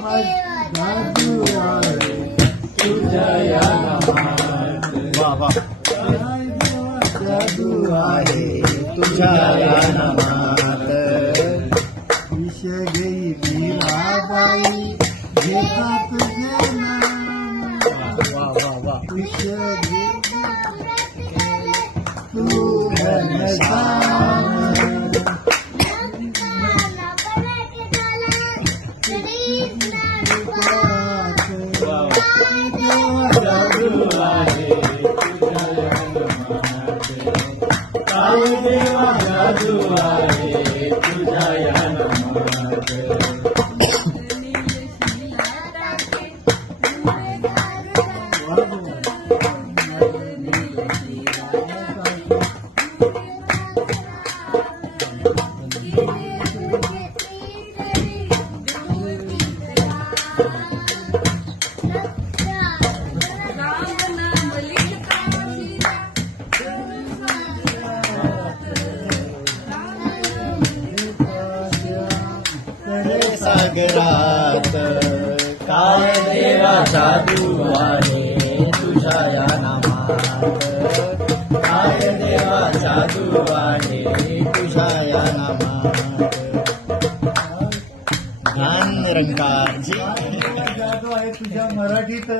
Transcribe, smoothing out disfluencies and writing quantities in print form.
जादू आहे तुझ्या या नामात. वा वा. जादू आहे तुझ्या या नामात. विष घेई मीराबाई घेता तुझे नाम. वा वा वा. विष घे तू घनश्याम. जादू आहे तुझ्या या नामात. काय देवा जादू आहे तुझ्या या नामात. सागरात काय देवा जादू आहे तुझ्या या नामात. काय देवा जादू आहे तुझ्या या नामात. ज्ञान निरंकारची जादू आहे तुझ्या मराठीत.